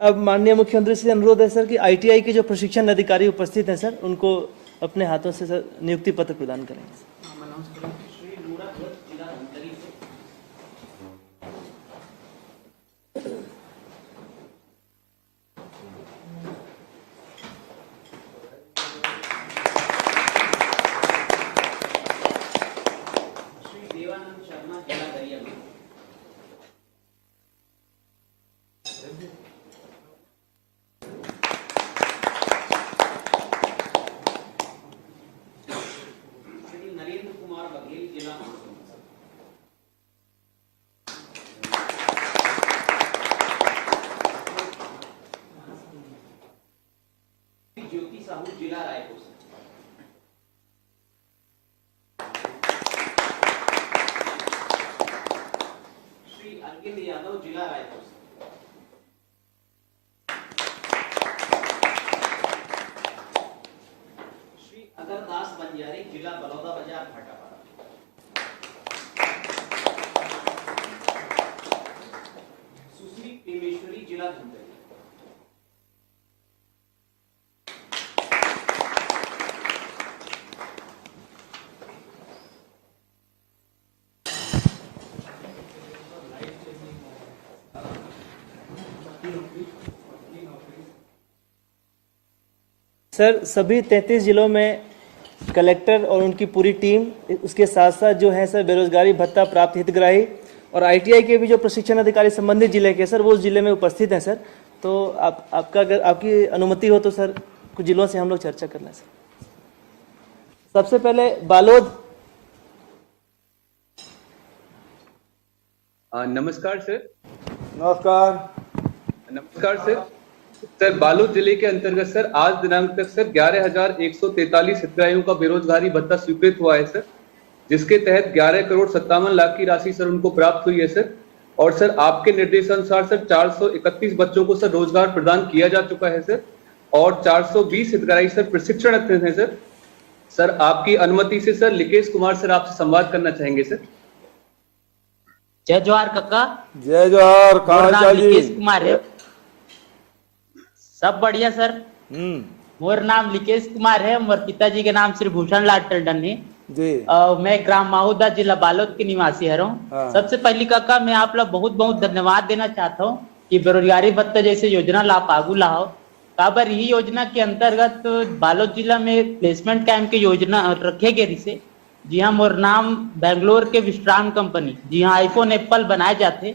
अब माननीय मुख्यमंत्री से अनुरोध है सर कि आईटीआई के जो प्रशिक्षण अधिकारी उपस्थित हैं सर, उनको अपने हाथों से सर नियुक्ति पत्र प्रदान करेंगे। जिला रायपुर से। श्री अरविंद यादव जिला रायपुर से। श्री अगरदास बंजारी जिला बलौदाबाजार भाटापारा। सुश्री प्रेमेश्वरी जिला धमतरी। सर सभी 33 जिलों में कलेक्टर और उनकी पूरी टीम, उसके साथ साथ जो है सर बेरोजगारी भत्ता प्राप्त हितग्राही और आईटीआई के भी जो प्रशिक्षण अधिकारी संबंधित जिले के सर वो उस जिले में उपस्थित हैं सर। तो आपका अगर आपकी अनुमति हो तो सर कुछ जिलों से हम लोग चर्चा करना है सर। सबसे पहले बालोद। नमस्कार सर। नमस्कार सर बालोद जिले के अंतर्गत सर आज दिनांक तक सर 11,143 हितग्राहियों का बेरोजगारी भत्ता स्वीकृत हुआ है सर, जिसके तहत 11,57,00,000 की राशि सर उनको प्राप्त हुई है सर। और सर आपके निर्देशानुसार सर 431 बच्चों को सर रोजगार प्रदान किया जा चुका है सर और 420 हितग्राही सर प्रशिक्षण हैं सर। सर आपकी अनुमति से सर लिकेश कुमार सर आपसे संवाद करना चाहेंगे सर। जय जोहार कक्का। जय जोहार। कहाँ लिकेश कुमार है। सब बढ़िया सर। मोर नाम लिकेश कुमार है। मोर पिताजी के नाम श्री भूषण लाल टंडन है जी। मैं ग्राम माहौदा जिला बालोद के निवासी है। सबसे पहली काका मैं आप लोग बहुत बहुत धन्यवाद देना चाहता हूँ कि बेरोजगारी भत्ता जैसे योजना लाभ आगू लाओ। काबर यही योजना के अंतर्गत बालोद जिला में प्लेसमेंट कैंप की योजना रखे गए रिसे। जी हाँ, मोर नाम बेंगलोर के विश्राम कंपनी जी हाँ आईफोन एप्पल बनाए जाते,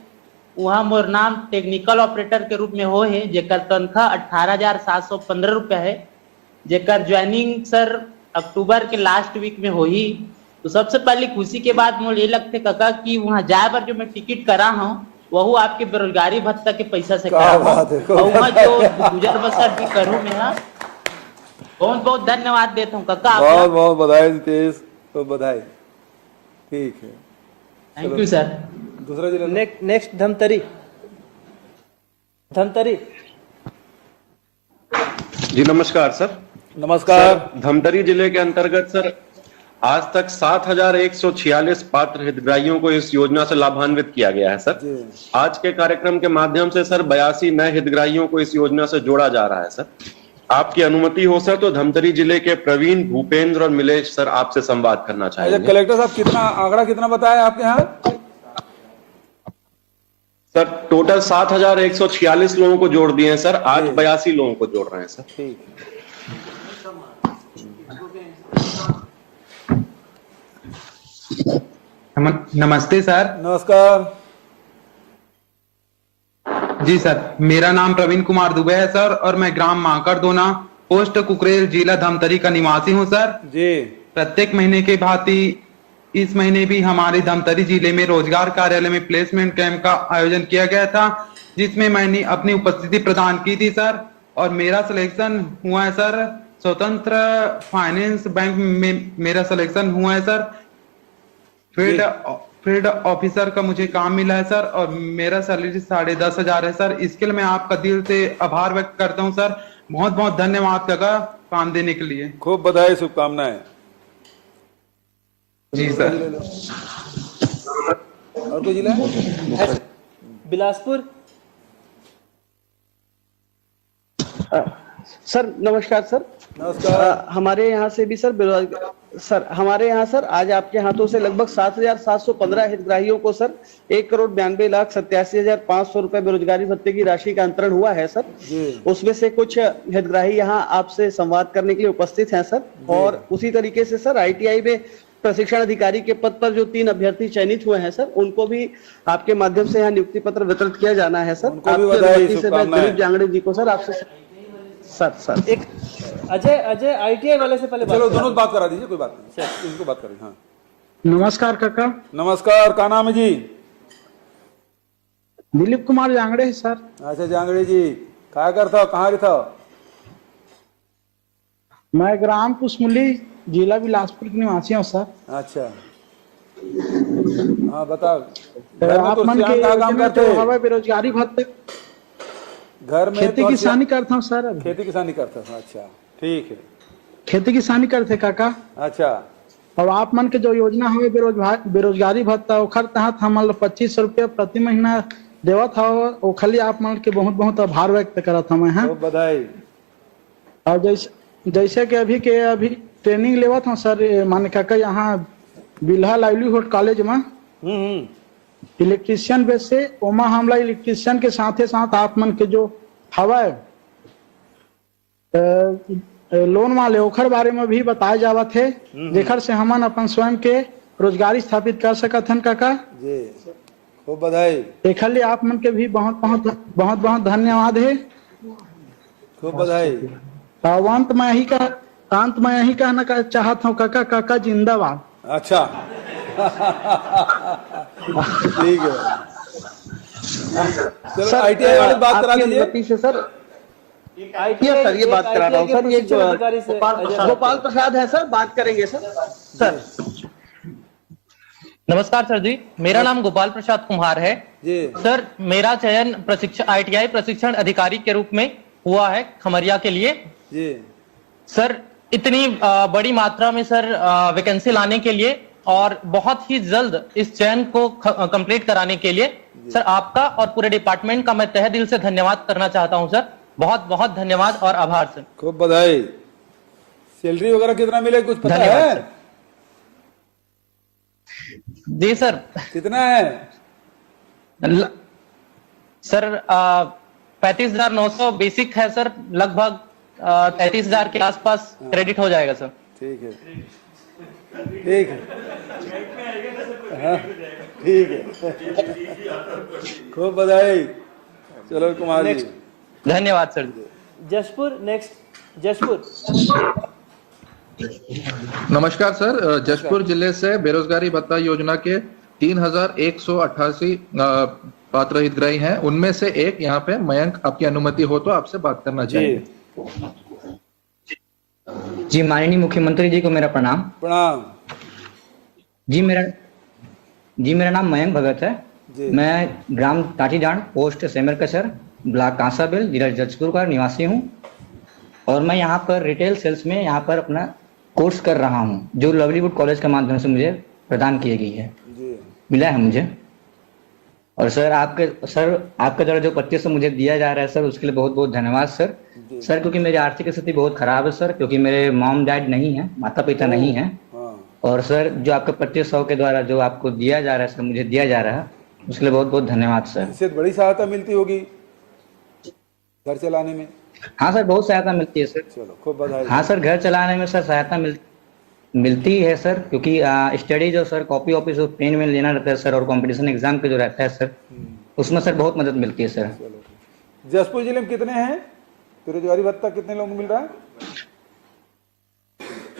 वहाँ मोर नाम टेक्निकल ऑपरेटर के रूप में हो है, जेकर तनख्वाह 18,715 रुपया है, जेकर ज्वाइनिंग सर अक्टूबर के लास्ट वीक में हो ही। तो सबसे पहले खुशी के बाद मुझे ये लगते काका कि वहाँ जाए पर जो मैं टिकट करा हूँ वह आपके बेरोजगारी भत्ता के पैसा से करा हूँ और जो गुजर बसर भी करूँ मैं। बहुत बहुत धन्यवाद देता हूँ काका। बहुत बहुत बधाई नितेश, तो बधाई। ठीक है, थैंक यू सर। दूसरा जिला नेक्स्ट धमतरी। जी नमस्कार सर। नमस्कार सर, धमतरी जिले के अंतर्गत सर आज तक 7,146 पात्र हितग्राहियों को इस योजना से लाभान्वित किया गया है सर। आज के कार्यक्रम के माध्यम से सर 82 नए हितग्राहियों को इस योजना से जोड़ा जा रहा है सर। आपकी अनुमति हो सर तो धमतरी जिले के प्रवीण, भूपेंद्र और मिलेश सर आपसे संवाद करना चाहेंगे। कलेक्टर साहब कितना आंकड़ा कितना बताया आपके यहाँ? सर टोटल 7,146 लोगों को जोड़ दिए हैं सर, आज 82 लोगों को जोड़ रहे हैं सर। ठीक नमस्ते सर। नमस्कार जी सर, मेरा नाम प्रवीण कुमार दुबे है सर और मैं ग्राम माकड़दोना, पोस्ट कुकरेल, जिला धमतरी का निवासी हूं सर जी। प्रत्येक महीने के भांति इस महीने भी हमारे धमतरी जिले में रोजगार कार्यालय में प्लेसमेंट कैंप का आयोजन किया गया था, जिसमें मैंने अपनी उपस्थिति प्रदान की थी सर और मेरा सिलेक्शन हुआ है सर। स्वतंत्र फाइनेंस बैंक में मेरा सिलेक्शन हुआ है सर। फील्ड ऑफिसर का मुझे काम मिला है सर और मेरा सैलरी 10,500 है सर। इसके लिए मैं आपका दिल से आभार व्यक्त करता हूं सर। बहुत बहुत धन्यवाद काका काम देने के लिए। खूब बधाई, शुभकामनाएं। जी सर। और कोई जिला है? बिलासपुर। सर नमस्कार सर। नमस्कार। हमारे यहाँ से भी सर हमारे यहाँ सर आज आपके हाथों से लगभग 7,715 हितग्राहियों को सर 1,92,87,500 रुपए बेरोजगारी भत्ते की राशि का अंतरण हुआ है सर। उसमें से कुछ हितग्राही यहाँ आपसे संवाद करने के लिए उपस्थित हैं सर। और उसी तरीके से सर ITI में प्रशिक्षण अधिकारी के पद पर जो 3 अभ्यर्थी चयनित हुए हैं सर, उनको भी आपके माध्यम से यहाँ नियुक्ति पत्र वितरित किया जाना है सर। आपकी अनुमति से मैं दिलीप जांगड़े जी को सर आपसे सर एक अजय ITI वाले से पहले चलो दोनों बात करा दीजिए, कोई बात नहीं, इनको बात करें। हाँ नमस्कार काका। नमस्कार, का नाम है जी? दिलीप कुमार जांगड़े है सर। अच्छा जांगड़े जी, क्या करता हो, कहाँ रहता हो? मैं ग्राम कुसमुली जिला बिलासपुर के निवासी हूँ सर। अच्छा हाँ बताओ। आप मन के काम करते हो? बेरोजगारी भत्ते घर में खेती किसानी करता हूँ सर। अभी खेती किसानी करता हूँ। अच्छा ठीक है, खेती किसानी करते काका। अच्छा अब आप मन के जो योजना है बेरोजगारी भत्ता ओखर तहत हम 2500 रुपया प्रति महीना देवा था। वो खाली आप मन के बहुत बहुत आभार व्यक्त करा था मैं। हाँ बधाई। और जैसे कि अभी ट्रेनिंग लेवा था सर मान काका यहाँ बिल्हा लाइवलीहुड कॉलेज में इलेक्ट्रीशियन बेस से ओमा हमला इलेक्ट्रीशियन के साथ आप मन के जो हवा लोन वाले ओखर बारे में भी बताए जावा थे, जेखर से हमन अपन स्वयं के रोजगारी स्थापित कर सकत हन काका जी। खूब बधाई। एक लिए आप मन के भी बहुत बहुत धन्यवाद है। खूब बधाई। अंत में यही कहना चाहता हूँ काका जिंदाबाद। अच्छा ठीक है। चलो ITI वाले बात करा दीजिए सर। सर ये बात करा रहा हूँ सर, ये गोपाल प्रसाद है सर, बात करेंगे सर। नमस्कार सर जी, मेरा नाम गोपाल प्रसाद कुम्हार है जी। सर मेरा चयन ITI प्रशिक्षण अधिकारी के रूप में हुआ है खमरिया के लिए जी। सर इतनी बड़ी मात्रा में सर वैकेंसी लाने के लिए और बहुत ही जल्द इस चयन को कंप्लीट कराने के लिए सर आपका और पूरे डिपार्टमेंट का मैं तहे दिल से धन्यवाद करना चाहता हूं सर। बहुत बहुत धन्यवाद और आभार सर। खूब बधाई। सैलरी वगैरह कितना मिले कुछ पता है? जी सर। कितना है सर 35,900 बेसिक है सर, लगभग 33,000 के आसपास क्रेडिट हो जाएगा सर। ठीक है ठीक है। हाँ ठीक है। खूब बधाई। चलो कुमार जी धन्यवाद सर। जशपुर नेक्स्ट। जशपुर। नमस्कार सर, जशपुर जिले से बेरोजगारी भत्ता योजना के 3,188 पात्र हितग्राही हैं, उनमें से एक यहाँ पे मयंक, आपकी अनुमति हो तो आपसे बात करना चाहिए। जी माननीय मुख्यमंत्री जी को मेरा प्रणाम। प्रणाम। जी मेरा नाम मयंक भगत है। मैं ग्राम टाटीडांड पोस्ट सेमर कसर ब्लॉक कांसाबेल जिला जशपुर का निवासी हूँ और मैं यहाँ पर रिटेल सेल्स में यहाँ पर अपना कोर्स कर रहा हूँ जो लवलीवुड कॉलेज के माध्यम से मुझे प्रदान की गई है, मिला है मुझे। और सर आपके द्वारा जो 2500 मुझे दिया जा रहा है सर उसके लिए बहुत बहुत धन्यवाद सर। सर क्योंकि मेरी आर्थिक स्थिति बहुत खराब है सर, क्योंकि मेरे मॉम डैड नहीं है, माता पिता नहीं है। और सर जो आपका 2500 के द्वारा जो आपको दिया जा रहा है सर, मुझे दिया जा रहा है, उसके लिए बहुत बहुत धन्यवाद सर। इससे बड़ी सहायता मिलती होगी घर चलाने में? हाँ सर बहुत सहायता मिलती है सर। चलो खूब बधाई। हाँ सर घर चलाने में सर सहायता मिलती है सर, क्योंकि स्टडी जो सर कॉपी ऑफिस और पेन में लेना रहता है सर, और कंपटीशन एग्जाम के जो रहता है सर उसमें सर बहुत मदद मिलती है सर। जशपुर जिले में कितने हैं बेरोजगारी भत्ता, कितने लोगों को मिल रहा है?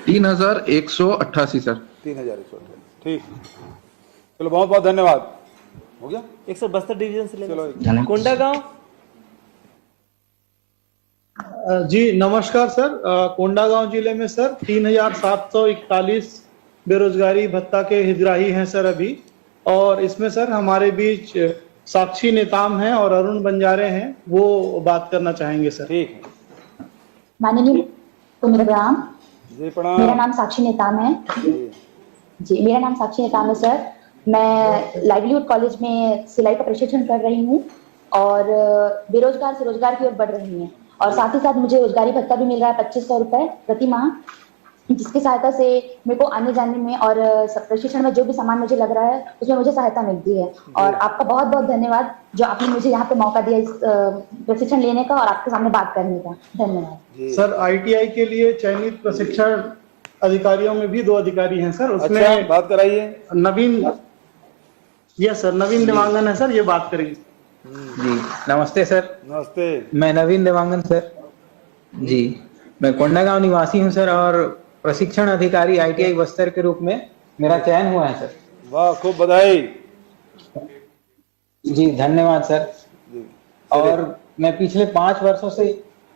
3,188 सर। 3,188। ठीक, चलो बहुत बहुत धन्यवाद। हो गया। 172 डिवीजन से चलो कोंडा गांव। जी नमस्कार सर, कोंडागांव जिले में सर 3,741 बेरोजगारी भत्ता के हितग्राही हैं सर अभी। और इसमें सर हमारे बीच साक्षी नेताम हैं और अरुण बंजारे हैं, वो बात करना चाहेंगे सर। ठीक। माननीय कुमार जी प्रणाम। मेरा नाम साक्षी नेताम है। जी मेरा नाम साक्षी नेताम है सर। मैं लाइवलीहुड कॉलेज में सिलाई का प्रशिक्षण कर रही हूँ और बेरोजगार से रोजगार की ओर बढ़ रही हूँ। और साथ ही साथ मुझे रोजगारी भत्ता भी मिल रहा है 2500 रुपए प्रति माह, जिसकी सहायता से मेरे को आने जाने में और प्रशिक्षण में जो भी सामान मुझे लग रहा है उसमें मुझे सहायता मिलती है। और आपका बहुत बहुत धन्यवाद जो आपने मुझे यहाँ पे मौका दिया इस प्रशिक्षण लेने का और आपके सामने बात करने का। धन्यवाद सर। ITI के लिए चयनित प्रशिक्षण अधिकारियों में भी 2 अधिकारी हैं सर, उसमें अच्छा, बात कराइए। नवीन, यस सर, नवीन देवांगन है सर, ये बात करेंगे। जी नमस्ते सर। नमस्ते। मैं नवीन देवांगन सर जी, मैं कोंडागांव निवासी हूं सर और प्रशिक्षण अधिकारी ITI बस्तर के रूप में मेरा चयन हुआ है सर। वाह, खूब बधाई। जी धन्यवाद सर। और मैं पिछले 5 वर्षों से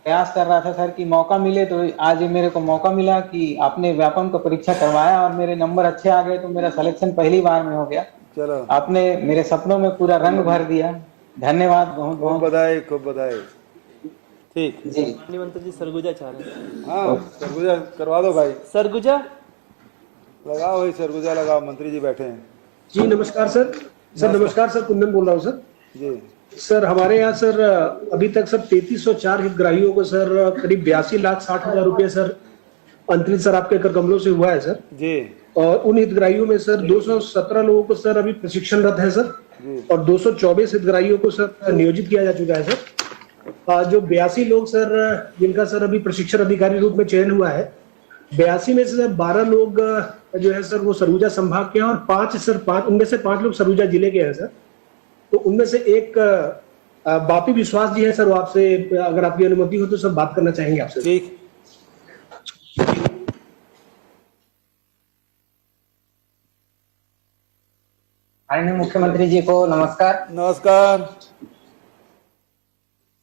प्रयास कर रहा था सर कि मौका मिले, तो आज मेरे को मौका मिला कि आपने व्यापम का परीक्षा करवाया और मेरे नंबर अच्छे आ गए, तो मेरा सिलेक्शन पहली बार में हो गया। चलो, आपने मेरे सपनों में पूरा रंग भर दिया। धन्यवाद, बहुत बहुत बधाई, खूब बधाई। ठीक जी। मंत्री जी सरगुजा चाह रहे हैं। हाँ, सरगुजा करवा दो भाई। सरगुजा लगाओ भाई, सरगुजा लगाओ, मंत्री जी बैठे हैं। जी नमस्कार सर। सर नमस्कार सर, कुंदन बोल रहा हूँ सर। जी सर, हमारे यहाँ सर अभी तक सर 3304 हितग्राहियों को सर करीब 82,60,000 रुपये सर अंतरित सर आपके कर कमलों से हुआ है सर जी। और उन हितग्राहियों में सर 217 लोगों को सर अभी प्रशिक्षणरत है सर और 224 हितग्राहियों को सर नियोजित किया जा चुका है सर। जो 82 लोग सर जिनका सर अभी प्रशिक्षण अधिकारी रूप में चयन हुआ है, 82 में से सर 12 लोग जो है सर वो सरगुजा संभाग के हैं और 5 उनमें से 5 लोग सरगुजा जिले के हैं सर। तो उनमें से एक बापी विश्वास जी है सर, वो आपसे अगर आपकी अनुमति हो तो सब बात करना चाहेंगे आपसे। ठीक। माननीय मुख्यमंत्री जी को नमस्कार। नमस्कार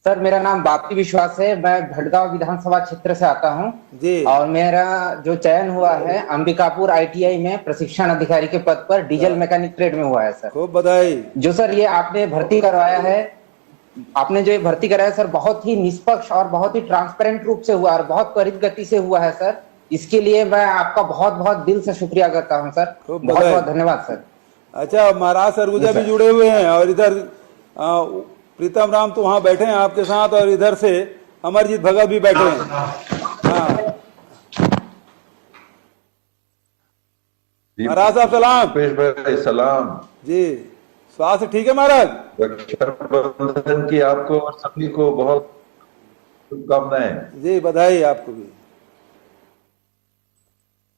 सर, मेरा नाम बापी विश्वास है, मैं भटगांव विधानसभा क्षेत्र से आता हूं जी। और मेरा जो चयन हुआ है अंबिकापुर ITI में प्रशिक्षण अधिकारी के पद पर डीजल मैकेनिक ट्रेड में हुआ है सर। खूब बधाई। जो सर ये आपने भर्ती करवाया है, आपने जो ये भर्ती कराया है सर, बहुत ही निष्पक्ष और बहुत ही ट्रांसपेरेंट रूप से हुआ और बहुत त्वरित गति से हुआ है सर। इसके लिए मैं आपका बहुत बहुत दिल से शुक्रिया करता हूँ सर। बहुत बहुत धन्यवाद सर। अच्छा, महाराज सरगुजा भी जुड़े हुए हैं और इधर प्रीतम राम तो वहां बैठे हैं आपके साथ और इधर से अमरजीत भगत भी बैठे हैं। हाँ महाराज साहब सलाम। भाई सलाम जी। स्वास्थ्य ठीक है महाराज? रक्षाबंधन की आपको और सभी को बहुत शुभकामनाएं। जी बधाई आपको भी।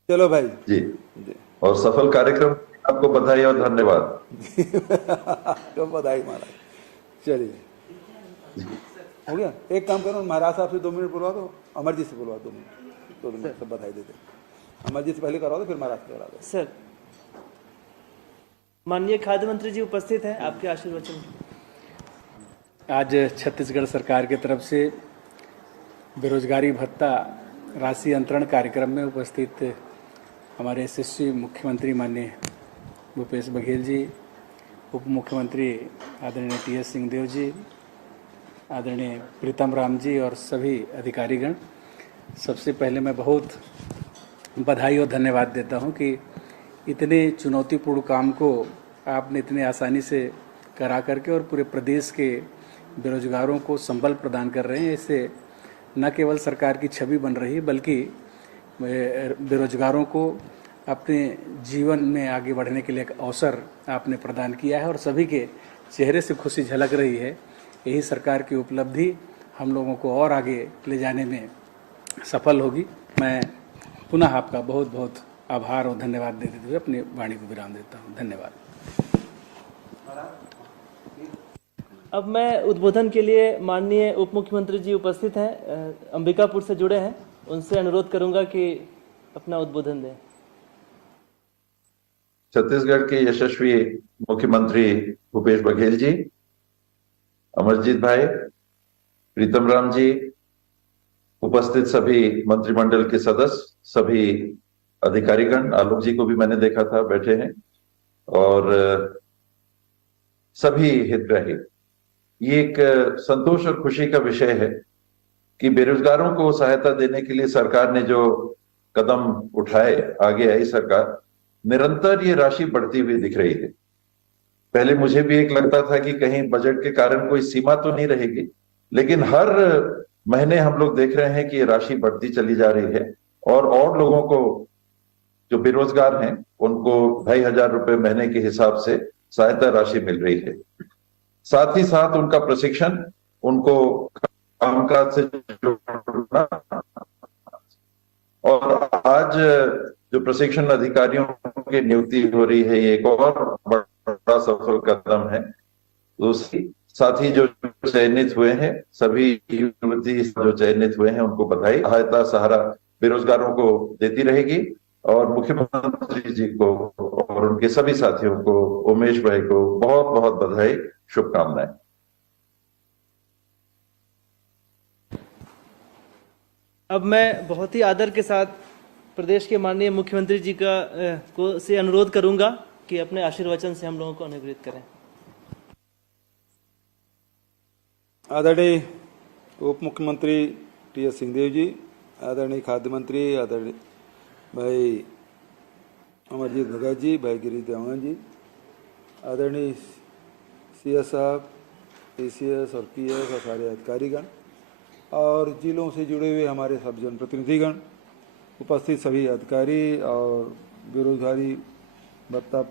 चलो भाई जी, और सफल कार्यक्रम आपको बधाई और धन्यवाद। तो बधाई महाराज। चलिए हो गया। एक काम करो, महाराज साहब से 2 मिनट बुलवा दो, अमरजीत से बुलवा 2 मिनट, 2 मिनट सब बधाई देते। अमरजीत से पहले करवा दो, फिर महाराज से करा दो। सर, माननीय खाद्य मंत्री जी उपस्थित हैं, आपके आशीर्वचन। आज छत्तीसगढ़ सरकार की तरफ से बेरोजगारी भत्ता राशि अंतरण कार्यक्रम में उपस्थित हमारे यशस्वी मुख्यमंत्री माननीय भूपेश बघेल जी, उप मुख्यमंत्री आदरणीय TS सिंहदेव जी, आदरणीय प्रीतम राम जी और सभी अधिकारीगण, सबसे पहले मैं बहुत बधाई और धन्यवाद देता हूं कि इतने चुनौतीपूर्ण काम को आपने इतने आसानी से करा करके और पूरे प्रदेश के बेरोजगारों को संबल प्रदान कर रहे हैं। इससे न केवल सरकार की छवि बन रही है बल्कि बेरोजगारों को अपने जीवन में आगे बढ़ने के लिए एक अवसर आपने प्रदान किया है और सभी के चेहरे से खुशी झलक रही है। यही सरकार की उपलब्धि हम लोगों को और आगे ले जाने में सफल होगी। मैं पुनः आपका बहुत बहुत आभार और धन्यवाद देते हुए अपनी वाणी को विराम देता हूँ। धन्यवाद। अब मैं उद्बोधन के लिए माननीय उप मुख्यमंत्री जी उपस्थित हैं, अंबिकापुर से जुड़े हैं, उनसे अनुरोध करूंगा कि अपना उद्बोधन दें। छत्तीसगढ़ के यशस्वी मुख्यमंत्री भूपेश बघेल जी, अमरजीत भाई, प्रीतम राम जी, उपस्थित सभी मंत्रिमंडल के सदस्य, सभी अधिकारीगण, आलोक जी को भी मैंने देखा था बैठे हैं, और सभी हितग्राही। ये एक संतोष और खुशी का विषय है कि बेरोजगारों को सहायता देने के लिए सरकार ने जो कदम उठाए, आगे आई सरकार, निरंतर ये राशि बढ़ती हुई दिख रही है। पहले मुझे भी एक लगता था कि कहीं बजट के कारण कोई सीमा तो नहीं रहेगी, लेकिन हर महीने हम लोग देख रहे हैं कि ये राशि बढ़ती चली जा रही है और लोगों को जो बेरोजगार हैं उनको 2,500 रुपए महीने के हिसाब से सहायता राशि मिल रही है। साथ ही साथ उनका प्रशिक्षण, उनको कामकाज से जोड़ना और आज जो प्रशिक्षण अधिकारियों की नियुक्ति हो रही है ये एक और बड़ा सफल कदम है। दूसरी साथ ही जो चयनित हुए हैं सभी युवती जो चयनित हुए हैं उनको बधाई। सहायता सहारा बेरोजगारों को देती रहेगी और मुख्यमंत्री जी को और उनके सभी साथियों को, उमेश भाई को बहुत बहुत बधाई, शुभकामनाएं। अब मैं बहुत ही आदर के साथ प्रदेश के माननीय मुख्यमंत्री जी से अनुरोध करूंगा कि अपने आशीर्वचन से हम लोगों को अनुग्रहित करें। आदरणीय उप मुख्यमंत्री टी.एस. सिंहदेव जी, आदरणीय खाद्य मंत्री आदरणीय भाई अमरजीत भगत जी, भाई गिरीश देवांगन जी, आदरणीय CS साहब, ACS और PS और सारे अधिकारीगण और जिलों से जुड़े हुए हमारे सब जनप्रतिनिधिगण, उपस्थित सभी अधिकारी और बेरोजगारी भत्ता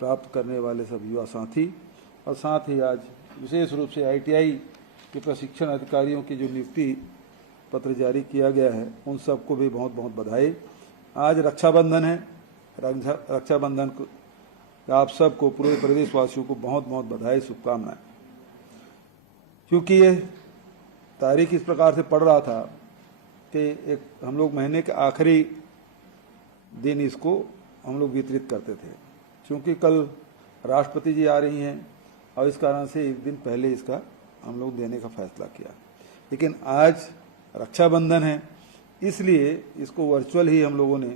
प्राप्त करने वाले सब युवा साथी और साथ ही आज विशेष रूप से ITI के प्रशिक्षण अधिकारियों की जो नियुक्ति पत्र जारी किया गया है उन सबको भी बहुत बहुत बधाई। आज रक्षाबंधन है, रक्षाबंधन को आप सबको, पूरे प्रदेशवासियों को बहुत बहुत बधाई, शुभकामनाएं। क्योंकि ये तारीख इस प्रकार से पड़ रहा था कि एक हम लोग महीने के आखिरी दिन इसको हम लोग वितरित करते थे, क्योंकि कल राष्ट्रपति जी आ रही हैं और इस कारण से एक दिन पहले इसका हम लोग देने का फैसला किया। लेकिन आज रक्षाबंधन है, इसलिए इसको वर्चुअल ही हम लोगों ने,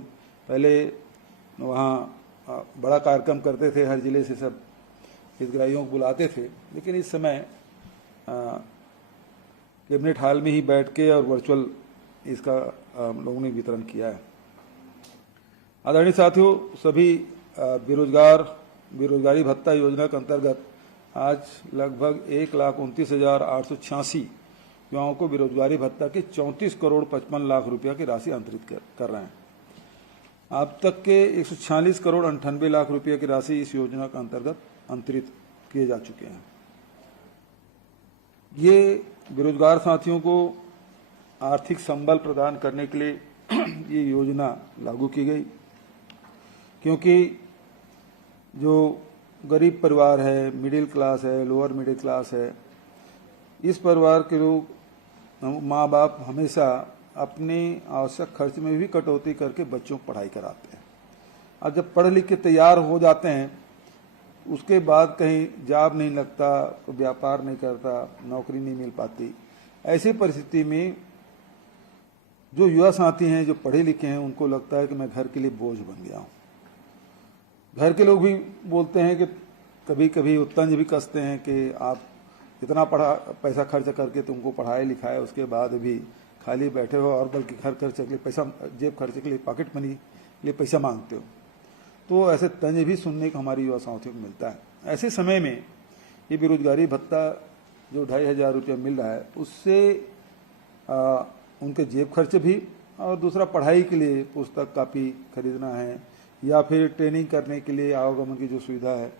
पहले वहाँ बड़ा कार्यक्रम करते थे, हर जिले से सब हितग्राहियों को बुलाते थे, लेकिन इस समय कैबिनेट हॉल में ही बैठ के और वर्चुअल इसका हम लोगों ने वितरण किया है। आदरणीय साथियों, सभी बेरोजगारी भत्ता योजना के अंतर्गत आज लगभग 1,29,886 युवाओं को बेरोजगारी भत्ता के 34 करोड़ 55 लाख रुपया की राशि अंतरित कर रहे हैं। अब तक के 146 करोड़ 98 लाख रुपये की राशि इस योजना के अंतर्गत अंतरित किए जा चुके हैं। ये बेरोजगार साथियों को आर्थिक संबल प्रदान करने के लिए ये योजना लागू की गई, क्योंकि जो गरीब परिवार है, मिडिल क्लास है, लोअर मिडिल क्लास है, इस परिवार के लोग, माँ बाप हमेशा अपने आवश्यक खर्च में भी कटौती करके बच्चों को पढ़ाई कराते हैं। और जब पढ़ लिख के तैयार हो जाते हैं, उसके बाद कहीं जॉब नहीं लगता, तो व्यापार नहीं करता, नौकरी नहीं मिल पाती। ऐसी परिस्थिति में जो युवा साथी हैं, जो पढ़े लिखे हैं, उनको लगता है कि मैं घर के लिए बोझ बन गया हूँ। घर के लोग भी बोलते हैं कि कभी कभी तंज भी कसते हैं कि आप इतना पैसा खर्च करके तुमको पढ़ाई लिखाए, उसके बाद भी खाली बैठे हो और बल्कि घर खर्चे के लिए पैसा, जेब खर्चे के लिए, पॉकेट मनी के लिए पैसा मांगते हो। तो ऐसे तंज भी सुनने को हमारी युवा साथियों को मिलता है। ऐसे समय में ये बेरोजगारी भत्ता जो 2,500 रुपया मिल रहा है, उससे उनके जेब खर्च भी और दूसरा पढ़ाई के लिए पुस्तक कापी खरीदना है या फिर ट्रेनिंग करने के लिए आवागमन की जो सुविधा है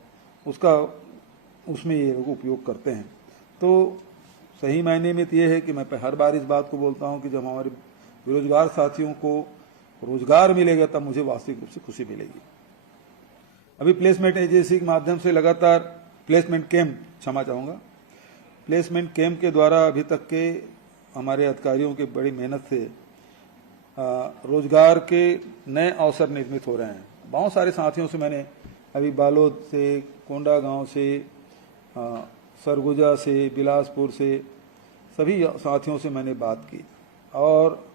उसका, उसमें ये लोग उपयोग करते हैं। तो सही मायने में तो ये है कि मैं हर बार इस बात को बोलता हूँ कि जब हमारे बेरोजगार साथियों को रोजगार मिलेगा तब मुझे वास्तविक रूप से खुशी मिलेगी। अभी प्लेसमेंट एजेंसी के माध्यम से लगातार प्लेसमेंट कैंप के द्वारा अभी तक के हमारे अधिकारियों की बड़ी मेहनत से रोजगार के नए अवसर निर्मित हो रहे हैं। बहुत सारे साथियों से मैंने अभी बालोद से, कोंडागांव से, सरगुजा से, बिलासपुर से, सभी साथियों से मैंने बात की और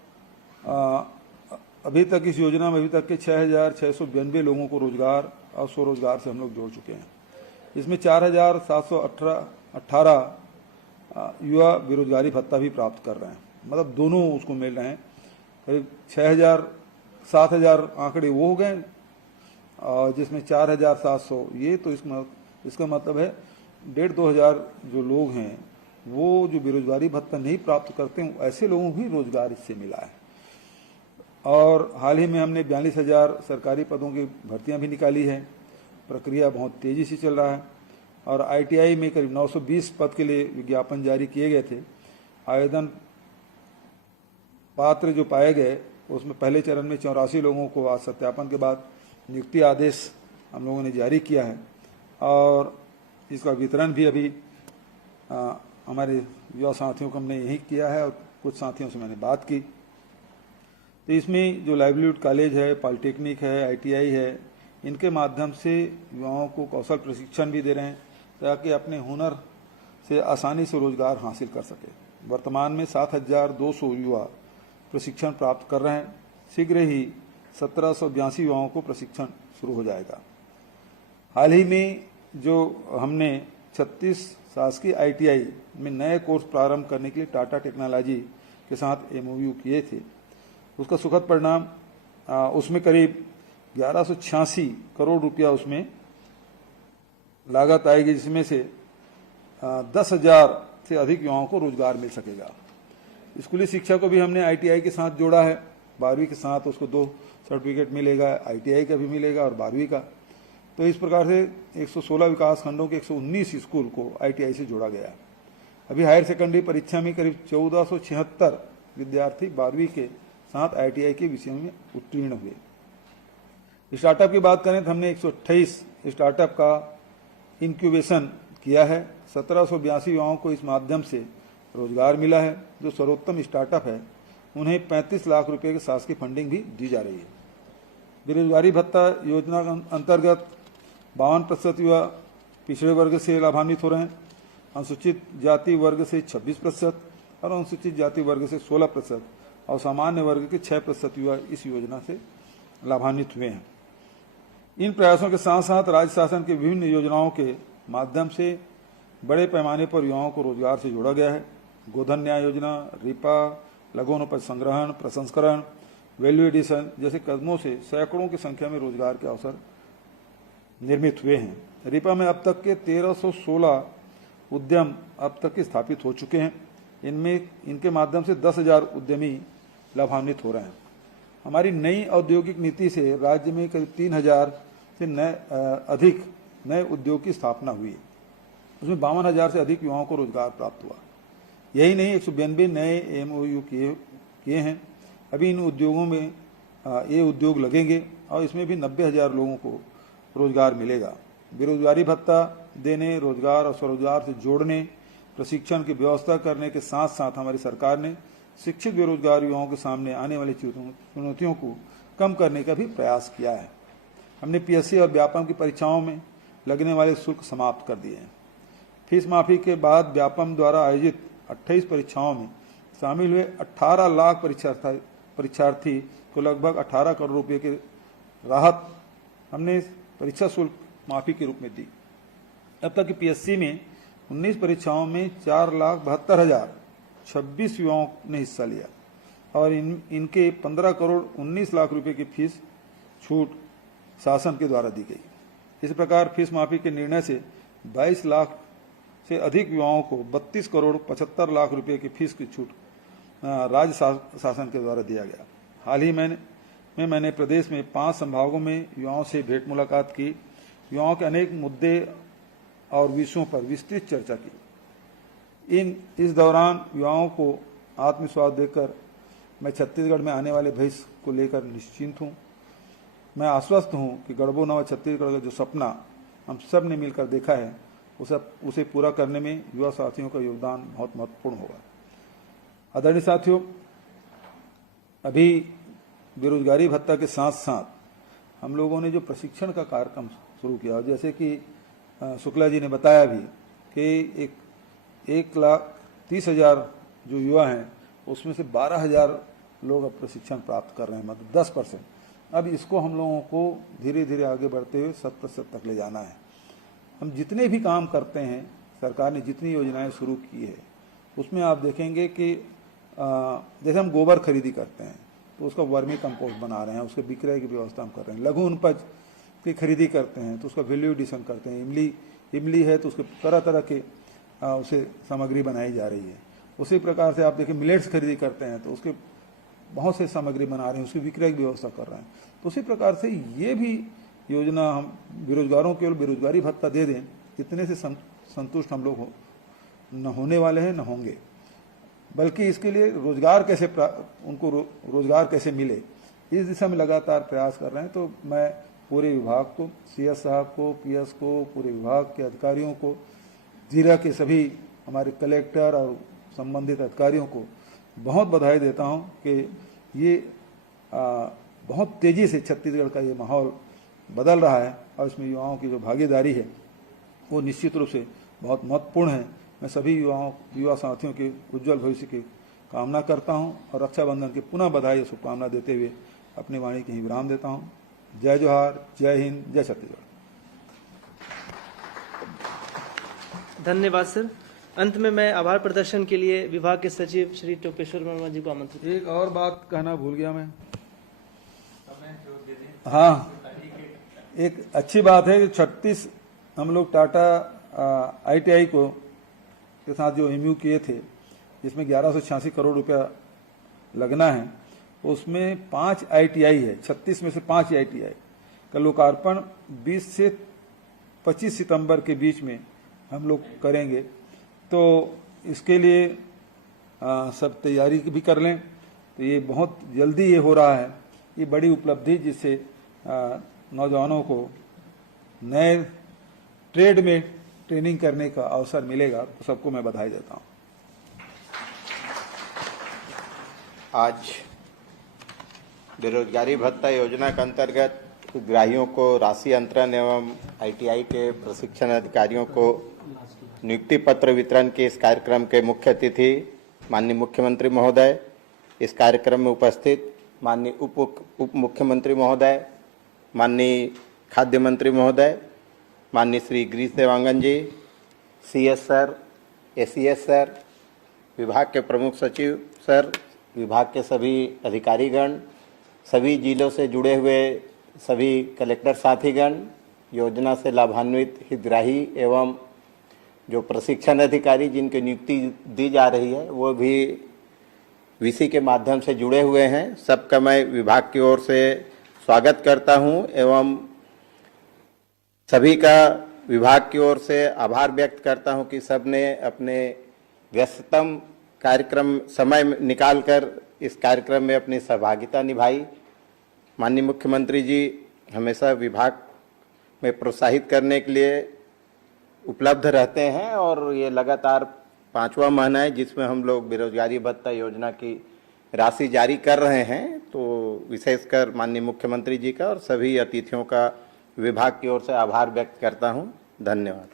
अभी तक इस योजना में अभी तक के 6,692 लोगों को रोजगार और स्वरोजगार से हम लोग जोड़ चुके हैं। इसमें 4,718 युवा बेरोजगारी भत्ता भी प्राप्त कर रहे हैं, मतलब दोनों उसको मिल रहे हैं। करीब 7,000 आंकड़े वो हो गए और जिसमें 4,700 ये, तो इसका मतलब है 1,500-2,000 जो लोग हैं वो जो बेरोजगारी भत्ता नहीं प्राप्त करते हैं ऐसे लोगों को भी रोजगार इससे मिला है। और हाल ही में हमने 42,000 सरकारी पदों की भर्तियां भी निकाली है। प्रक्रिया बहुत तेजी से चल रहा है और ITI में करीब 920 पद के लिए विज्ञापन जारी किए गए थे। आवेदन पात्र जो पाए गए उसमें पहले चरण में 84 लोगों को आज सत्यापन के बाद नियुक्ति आदेश हम लोगों ने जारी किया है और इसका वितरण भी अभी हमारे युवा साथियों को हमने यही किया है और कुछ साथियों से मैंने बात की। तो इसमें जो लाइवलीहुड कॉलेज है, पॉलिटेक्निक है, ITI है, इनके माध्यम से युवाओं को कौशल प्रशिक्षण भी दे रहे हैं ताकि अपने हुनर से आसानी से रोजगार हासिल कर सके। वर्तमान में 7,200 युवा प्रशिक्षण प्राप्त कर रहे हैं। शीघ्र ही 1782 युवाओं को प्रशिक्षण शुरू हो जाएगा। हाल ही में जो हमने 36 शासकीय ITI में नए कोर्स प्रारंभ करने के लिए टाटा टेक्नोलॉजी के साथ MOU किए थे, उसका सुखद परिणाम उसमें करीब 1186 करोड़ रुपया उसमें लागत आएगी, जिसमें से 10,000 से अधिक युवाओं को रोजगार मिल सकेगा। स्कूली शिक्षा को भी हमने ITI के साथ जोड़ा है। 12वीं के साथ उसको 2 सर्टिफिकेट मिलेगा, ITI का भी मिलेगा और 12वीं का। तो इस प्रकार से 116 विकास खंडों के 119 स्कूल को ITI से जोड़ा गया है। अभी हायर सेकेंडरी परीक्षा में करीब 1476 विद्यार्थी 12वीं के साथ ITI के विषयों में उत्तीर्ण हुए। स्टार्टअप की बात करें तो हमने 128 स्टार्टअप का इंक्यूबेशन किया है। 1782 युवाओं को इस माध्यम से रोजगार मिला है। जो सर्वोत्तम स्टार्टअप है उन्हें 35 लाख रुपए की शासकीय फंडिंग भी दी जा रही है। बेरोजगारी भत्ता योजना के अंतर्गत 52% युवा पिछड़े वर्ग से लाभान्वित हो रहे हैं, अनुसूचित जाति वर्ग से 26% और अनुसूचित जाति वर्ग से 16% और सामान्य वर्ग के 6% युवा इस योजना से लाभान्वित हुए हैं। इन प्रयासों के साथ साथ राज्य शासन के विभिन्न योजनाओं के माध्यम से बड़े पैमाने पर युवाओं को रोजगार से जोड़ा गया है। गोधन न्याय योजना, रिपा, लघु उपज संग्रहण, प्रसंस्करण, वैल्यू एडिशन जैसे कदमों से सैकड़ों की संख्या में रोजगार के अवसर निर्मित हुए हैं। रिपा में अब तक के 1316 उद्यम अब तक के स्थापित हो चुके हैं। इनके माध्यम से 10,000 उद्यमी लाभान्वित हो रहे हैं। हमारी नई औद्योगिक नीति से राज्य में करीब 3,000 से अधिक नए उद्योग की स्थापना हुई है। उसमें 52,000 से अधिक युवाओं को रोजगार प्राप्त हुआ। यही नहीं, 192 नए MOU किए हैं। अभी इन उद्योगों में ये उद्योग लगेंगे और इसमें भी 90,000 लोगों को रोजगार मिलेगा। बेरोजगारी भत्ता देने, रोजगार और स्वरोजगार से जोड़ने, प्रशिक्षण की व्यवस्था करने के साथ साथ हमारी सरकार ने शिक्षित बेरोजगार युवाओं के सामने आने वाली चुनौतियों को कम करने का भी प्रयास किया है। हमने PSC और व्यापम की परीक्षाओं में लगने वाले शुल्क समाप्त कर दिए हैं। फीस माफी के बाद व्यापम द्वारा आयोजित 28 परीक्षाओं में शामिल हुए 18 लाख परीक्षार्थी को लगभग 18 करोड़ रुपए की राहत हमने परीक्षा शुल्क माफी के रूप में दी। अब तक की PSC में 19 परीक्षाओं में 4,72,026 युवाओं ने हिस्सा लिया और इनके 15 करोड़ 19 लाख रुपए की फीस छूट शासन के द्वारा दी गई। इस प्रकार फीस माफी के निर्णय से 22 लाख से अधिक युवाओं को 32 करोड़ 75 लाख रुपए की फीस की छूट राज्य शासन के द्वारा दिया गया। हाल ही मैंने प्रदेश में 5 संभागों में युवाओं से भेंट मुलाकात की। युवाओं के अनेक मुद्दे और विषयों पर विस्तृत चर्चा की। इस दौरान युवाओं को आत्मविश्वास देकर मैं छत्तीसगढ़ में आने वाले भविष्य को लेकर निश्चिंत हूँ। मैं आश्वस्त हूँ कि गढ़बो नवा छत्तीसगढ़ का जो सपना हम सब ने मिलकर देखा है उसे पूरा करने में युवा साथियों का योगदान बहुत महत्वपूर्ण होगा। आदरणीय साथियों, अभी बेरोजगारी भत्ता के साथ साथ हम लोगों ने जो प्रशिक्षण का कार्यक्रम शुरू किया, जैसे कि शुक्ला जी ने बताया भी कि 1,30,000 जो युवा हैं उसमें से 12,000 लोग अब प्रशिक्षण प्राप्त कर रहे हैं, मतलब 10%। अब इसको हम लोगों को धीरे धीरे आगे बढ़ते हुए 100% तक ले जाना है। हम जितने भी काम करते हैं, सरकार ने जितनी योजनाएं शुरू की है उसमें आप देखेंगे कि जैसे हम गोबर खरीदी करते हैं तो उसका वर्मी कंपोस्ट बना रहे हैं, उसके विक्रय की व्यवस्था हम कर रहे हैं। लघु उपज की खरीदी करते हैं तो उसका वैल्यू एडिशन करते हैं। इमली है तो उसके तरह तरह के उसे सामग्री बनाई जा रही है। उसी प्रकार से आप देखिए मिलेट्स खरीदी करते हैं तो उसके बहुत से सामग्री बना रहे हैं, उसकी विक्रय की व्यवस्था कर रहे हैं। तो उसी प्रकार से ये भी योजना हम बेरोजगारों केवल बेरोजगारी भत्ता दे दें, इतने से संतुष्ट हम लोग न होने वाले हैं, न होंगे, बल्कि इसके लिए रोजगार कैसे उनको रोजगार कैसे मिले, इस दिशा में लगातार प्रयास कर रहे हैं। तो मैं पूरे विभाग को, सीएस साहब को, पीएस को, पूरे विभाग के अधिकारियों को, जिला के सभी हमारे कलेक्टर और संबंधित अधिकारियों को बहुत बधाई देता हूं कि ये बहुत तेजी से छत्तीसगढ़ का ये माहौल बदल रहा है और इसमें युवाओं की जो भागीदारी है वो निश्चित रूप से बहुत महत्वपूर्ण है। मैं सभी युवा साथियों के उज्जवल भविष्य की कामना करता हूं और रक्षाबंधन की पुनः बधाई और शुभकामना देते हुए अपनी वाणी की विराम देता हूं। जय जोहार, जय हिंद, जय छत्तीसगढ़। धन्यवाद सर। अंत में मैं आभार प्रदर्शन के लिए विभाग के सचिव श्री टोपेश्वर वर्मा जी को आमंत्रित। एक और बात कहना भूल गया मैं। हाँ, एक अच्छी बात है कि 36 हम लोग टाटा ITI को के साथ जो MU किए थे, जिसमें 1186 करोड़ रुपया लगना है, उसमें 5 ITI है। 36 में से 5 ITI का लोकार्पण 20 से 25 सितंबर के बीच में हम लोग करेंगे। तो इसके लिए सब तैयारी भी कर लें। तो ये बहुत जल्दी ये हो रहा है, ये बड़ी उपलब्धि जिससे नौजवानों को नए ट्रेड में ट्रेनिंग करने का अवसर मिलेगा। तो सबको मैं बधाई देता हूँ। आज बेरोजगारी भत्ता योजना के अंतर्गत हितग्राहियों को राशि अंतरण एवं ITI के प्रशिक्षण अधिकारियों को नियुक्ति पत्र वितरण के इस कार्यक्रम के मुख्य अतिथि माननीय मुख्यमंत्री महोदय, इस कार्यक्रम में उपस्थित माननीय उप मुख्यमंत्री महोदय, माननीय खाद्य मंत्री महोदय, माननीय श्री गिरीश देवांगन जी, CS सर, ACS सर, विभाग के प्रमुख सचिव सर, विभाग के सभी अधिकारीगण, सभी जिलों से जुड़े हुए सभी कलेक्टर साथीगण, योजना से लाभान्वित हितग्राही एवं जो प्रशिक्षण अधिकारी जिनकी नियुक्ति दी जा रही है वो भी VC के माध्यम से जुड़े हुए हैं, सबका मैं विभाग की ओर से स्वागत करता हूं एवं सभी का विभाग की ओर से आभार व्यक्त करता हूं कि सबने अपने व्यस्ततम कार्यक्रम समय निकालकर इस कार्यक्रम में अपनी सहभागिता निभाई। माननीय मुख्यमंत्री जी हमेशा विभाग में प्रोत्साहित करने के लिए उपलब्ध रहते हैं और ये लगातार 5वां महीना है जिसमें हम लोग बेरोजगारी भत्ता योजना की राशि जारी कर रहे हैं। तो विशेषकर माननीय मुख्यमंत्री जी का और सभी अतिथियों का विभाग की ओर से आभार व्यक्त करता हूं। धन्यवाद।